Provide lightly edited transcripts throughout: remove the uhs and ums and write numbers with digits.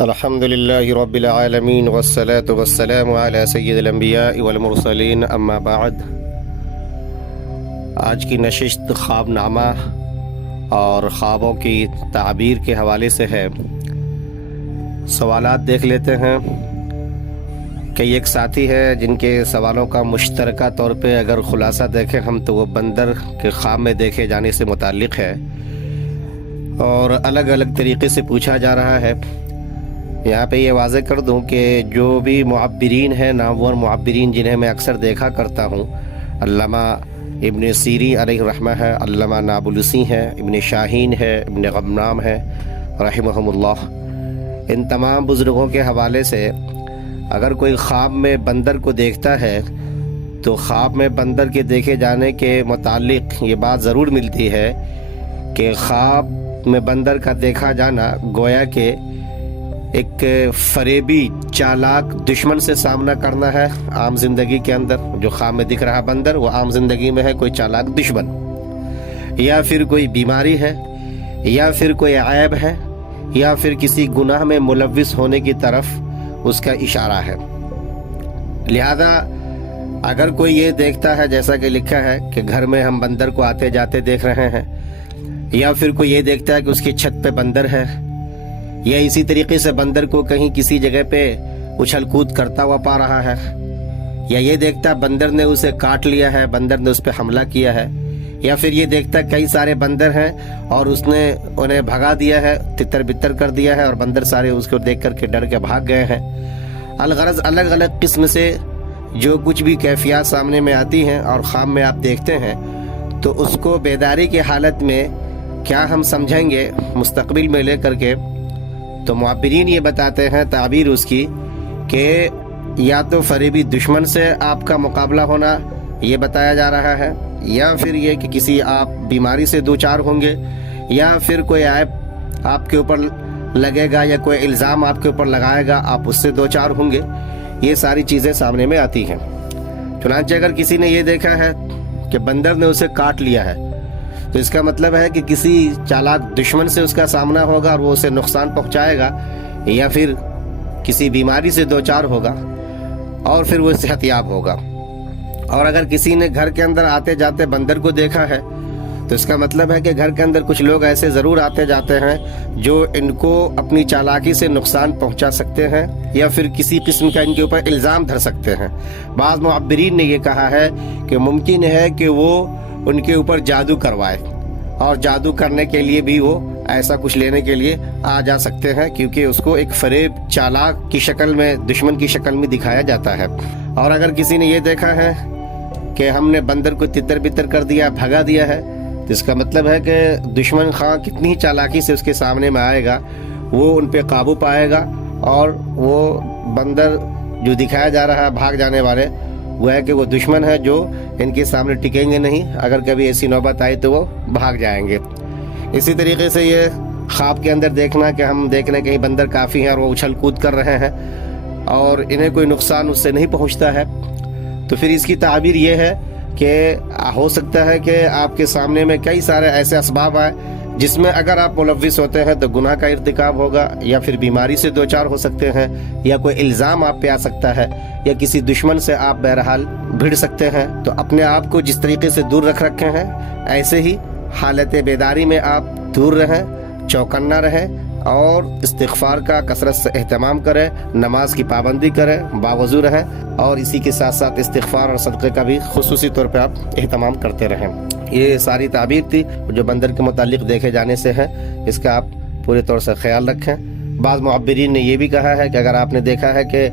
الحمد للہ رب العالمین والصلاة والسلام علی سید الانبیاء والمرسلین اما بعد۔ آج کی نشست خواب نامہ اور خوابوں کی تعبیر کے حوالے سے ہے۔ سوالات دیکھ لیتے ہیں۔ کئی ایک ساتھی ہے جن کے سوالوں کا مشترکہ طور پہ اگر خلاصہ دیکھیں ہم تو وہ بندر کے خواب میں دیکھے جانے سے متعلق ہے، اور الگ الگ طریقے سے پوچھا جا رہا ہے۔ یہاں پہ یہ واضح کر دوں کہ جو بھی معبرین ہیں، نامور معبرین جنہیں میں اکثر دیکھا کرتا ہوں، علامہ ابن سیری علیہ الرحمہ ہے، علامہ نابلسی ہیں، ابن شاہین ہے، ابن غمام ہے رحمہم اللہ، ان تمام بزرگوں کے حوالے سے اگر کوئی خواب میں بندر کو دیکھتا ہے تو خواب میں بندر کے دیکھے جانے کے متعلق یہ بات ضرور ملتی ہے کہ خواب میں بندر کا دیکھا جانا گویا کہ ایک فریبی چالاک دشمن سے سامنا کرنا ہے۔ عام زندگی کے اندر جو خواب میں دکھ رہا بندر، وہ عام زندگی میں ہے کوئی چالاک دشمن، یا پھر کوئی بیماری ہے، یا پھر کوئی عیب ہے، یا پھر کسی گناہ میں ملوث ہونے کی طرف اس کا اشارہ ہے۔ لہذا اگر کوئی یہ دیکھتا ہے جیسا کہ لکھا ہے کہ گھر میں ہم بندر کو آتے جاتے دیکھ رہے ہیں، یا پھر کوئی یہ دیکھتا ہے کہ اس کی چھت پہ بندر ہے، یا اسی طریقے سے بندر کو کہیں کسی جگہ پہ اچھل کود کرتا ہوا پا رہا ہے، یا یہ دیکھتا بندر نے اسے کاٹ لیا ہے، بندر نے اس پہ حملہ کیا ہے، یا پھر یہ دیکھتا کئی سارے بندر ہیں اور اس نے انہیں بھگا دیا ہے، تتر بتر کر دیا ہے، اور بندر سارے اس کو دیکھ کر کے ڈر کے بھاگ گئے ہیں۔ الغرض الگ الگ قسم سے جو کچھ بھی کیفیات سامنے میں آتی ہیں اور خواب میں آپ دیکھتے ہیں، تو اس کو بیداری کی حالت میں کیا ہم سمجھیں گے مستقبل میں لے کر کے، تو معبرین یہ بتاتے ہیں تعبیر اس کی کہ یا تو فریبی دشمن سے آپ کا مقابلہ ہونا یہ بتایا جا رہا ہے، یا پھر یہ کہ کسی آپ بیماری سے دوچار ہوں گے، یا پھر کوئی عیب آپ کے اوپر لگے گا، یا کوئی الزام آپ کے اوپر لگائے گا، آپ اس سے دوچار ہوں گے۔ یہ ساری چیزیں سامنے میں آتی ہیں۔ چنانچہ اگر کسی نے یہ دیکھا ہے کہ بندر نے اسے کاٹ لیا ہے تو اس کا مطلب ہے کہ کسی چالاک دشمن سے اس کا سامنا ہوگا اور وہ اسے نقصان پہنچائے گا، یا پھر کسی بیماری سے دوچار ہوگا اور پھر وہ صحت یاب ہوگا۔ اور اگر کسی نے گھر کے اندر آتے جاتے بندر کو دیکھا ہے تو اس کا مطلب ہے کہ گھر کے اندر کچھ لوگ ایسے ضرور آتے جاتے ہیں جو ان کو اپنی چالاکی سے نقصان پہنچا سکتے ہیں، یا پھر کسی قسم کا ان کے اوپر الزام دھر سکتے ہیں۔ بعض معبرین نے یہ کہا ہے کہ ممکن ہے کہ وہ ان کے اوپر جادو کروائے، اور جادو کرنے کے لیے بھی وہ ایسا کچھ لینے کے لیے آ جا سکتے ہیں، کیونکہ اس کو ایک فریب چالاک کی شکل میں، دشمن کی شکل میں دکھایا جاتا ہے۔ اور اگر کسی نے یہ دیکھا ہے کہ ہم نے بندر کو تتر بتر کر دیا، بھگا دیا ہے، تو اس کا مطلب ہے کہ دشمن خواہ کتنی ہی چالاکی سے اس کے سامنے میں آئے گا، وہ ان پہ قابو پائے گا، اور وہ بندر جو دکھایا جا رہا ہے بھاگ جانے والے، وہ ہے کہ وہ دشمن ہے جو ان کے سامنے ٹکیں گے نہیں، اگر کبھی ایسی نوبت آئی تو وہ بھاگ جائیں گے۔ اسی طریقے سے یہ خواب کے اندر دیکھنا کہ ہم دیکھ رہے ہیں کہیں بندر کافی ہیں اور وہ اچھل کود کر رہے ہیں اور انہیں کوئی نقصان اس سے نہیں پہنچتا ہے، تو پھر اس کی تعبیر یہ ہے کہ ہو سکتا ہے کہ آپ کے سامنے میں کئی سارے ایسے اسباب آئے جس میں اگر آپ ملوث ہوتے ہیں تو گناہ کا ارتکاب ہوگا، یا پھر بیماری سے دوچار ہو سکتے ہیں، یا کوئی الزام آپ پہ آ سکتا ہے، یا کسی دشمن سے آپ بہرحال بھڑ سکتے ہیں۔ تو اپنے آپ کو جس طریقے سے دور رکھ رکھے ہیں، ایسے ہی حالت بیداری میں آپ دور رہیں، چوکنا رہیں، اور استغفار کا کثرت سے اہتمام کریں، نماز کی پابندی کریں، باوضو رہیں، اور اسی کے ساتھ ساتھ استغفار اور صدقے کا بھی خصوصی طور پہ آپ اہتمام کرتے رہیں۔ یہ ساری تعبیر تھی جو بندر کے متعلق دیکھے جانے سے ہے، اس کا آپ پورے طور سے خیال رکھیں۔ بعض معبرین نے یہ بھی کہا ہے کہ اگر آپ نے دیکھا ہے کہ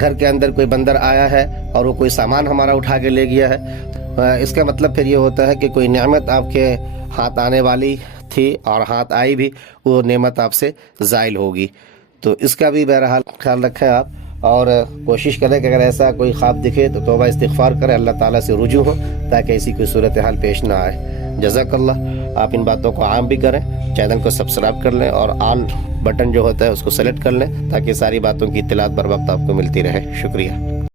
گھر کے اندر کوئی بندر آیا ہے اور وہ کوئی سامان ہمارا اٹھا کے لے گیا ہے، اس کا مطلب پھر یہ ہوتا ہے کہ کوئی نعمت آپ کے ہاتھ آنے والی تھی اور ہاتھ آئی بھی، وہ نعمت آپ سے زائل ہوگی۔ تو اس کا بھی بہرحال خیال رکھیں آپ، اور کوشش کریں کہ اگر ایسا کوئی خواب دکھے تو توبہ استغفار کریں، اللہ تعالیٰ سے رجوع ہو تاکہ ایسی کوئی صورتحال پیش نہ آئے۔ جزاک اللہ۔ آپ ان باتوں کو عام بھی کریں، چینل کو سبسکرائب کر لیں، اور آل بٹن جو ہوتا ہے اس کو سلیکٹ کر لیں تاکہ ساری باتوں کی اطلاعات بر وقت آپ کو ملتی رہے۔ شکریہ۔